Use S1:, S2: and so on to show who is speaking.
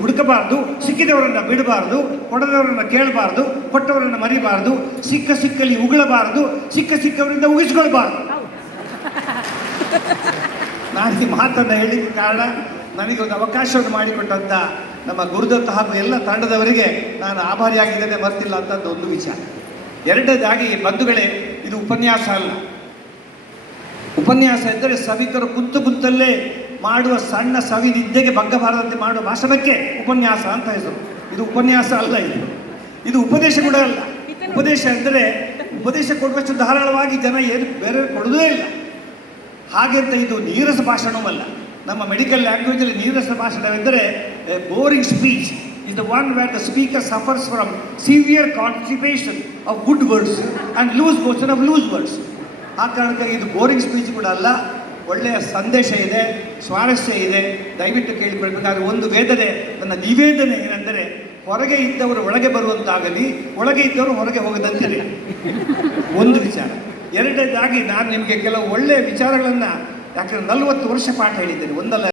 S1: ಹುಡುಕಬಾರದು, ಸಿಕ್ಕಿದವರನ್ನು ಬಿಡಬಾರದು, ಕೊಡದವರನ್ನು ಕೇಳಬಾರದು, ಕೊಟ್ಟವರನ್ನು ಮರಿಬಾರದು, ಸಿಕ್ಕ ಸಿಕ್ಕಲ್ಲಿ ಉಗಳಬಾರದು, ಸಿಕ್ಕ ಸಿಕ್ಕವರಿಂದ ಉಗಿಸ್ಕೊಳ್ಬಾರ್ದು. ನಾನು ಈ ಮಾತನ್ನು ಹೇಳಿದ ಕಾರಣ ನನಗೆ ಒಂದು ಅವಕಾಶವನ್ನು ಮಾಡಿಕೊಟ್ಟಂಥ ನಮ್ಮ ಗುರುದತ್ತ ಹಾಗೂ ಎಲ್ಲ ತಂಡದವರಿಗೆ ನಾನು ಆಭಾರಿಯಾಗಿದ್ದೇನೆ, ಮರ್ತಿಲ್ಲ ಅಂತ ಒಂದು ವಿಚಾರ. ಎರಡನೇದಾಗಿ ಬಂಧುಗಳೇ, ಇದು ಉಪನ್ಯಾಸ ಅಲ್ಲ. ಉಪನ್ಯಾಸ ಎಂದರೆ ಸವಿಕರು ಕುಂತು ಕುಂತಲ್ಲೇ ಮಾಡುವ ಸಣ್ಣ ಸವಿ ನಿದ್ದೆಗೆ ಬಗ್ಗಬಾರದಂತೆ ಮಾಡುವ ಭಾಷಣಕ್ಕೆ ಉಪನ್ಯಾಸ ಅಂತ ಹೆಸರು. ಇದು ಉಪನ್ಯಾಸ ಅಲ್ಲ ಇದು. ಇದು ಉಪದೇಶ ಕೂಡ ಅಲ್ಲ. ಉಪದೇಶ ಎಂದರೆ ಉಪದೇಶ ಕೊಡುವಷ್ಟು ಧಾರಾಳವಾಗಿ ಜನ ಏನು ಬೇರೆ ಕೊಡುವುದೇ ಇಲ್ಲ. ಹಾಗೆಂತ ಇದು ನೀರಸ ಭಾಷಣವೂ ಅಲ್ಲ. ನಮ್ಮ ಮೆಡಿಕಲ್ ಲ್ಯಾಂಗ್ವೇಜಲ್ಲಿ ನೀರಸ ಭಾಷಣವೆಂದರೆ boring speech is the one what the speaker suffers from severe constipation of good words and loose motion of loose words ಆ ಕಾರಣಕ್ಕಾಗಿ ಇದು ಬೋರಿಂಗ್ ಸ್ಪೀಚ್ ಕೂಡ ಅಲ್ಲ, ಒಳ್ಳೆಯ ಸಂದೇಶ ಇದೆ, ಸ್ವಾರಸ್ಯ ಇದೆ. ದಯವಿಟ್ಟು ಕೇಳಿಕೊಳ್ಬೇಕಾದ್ರೆ ಒಂದು ವೇದನೆ, ನನ್ನ ನಿವೇದನೆ ಏನೆಂದರೆ, ಹೊರಗೆ ಇದ್ದವರು ಒಳಗೆ ಬರುವಂತಾಗಲಿ, ಒಳಗೆ ಇದ್ದವರು ಹೊರಗೆ ಹೋಗದಂತಿರಲಿ. ಒಂದು ವಿಚಾರ. ಎರಡನೇದಾಗಿ ನಾನು ನಿಮಗೆ ಕೆಲವು ಒಳ್ಳೆಯ ವಿಚಾರಗಳನ್ನು ಯಾಕಂದ್ರೆ ನಲವತ್ತು ವರ್ಷ ಪಾಠ ಹೇಳಿದ್ದೇನೆ. ಒಂದಲ್ಲ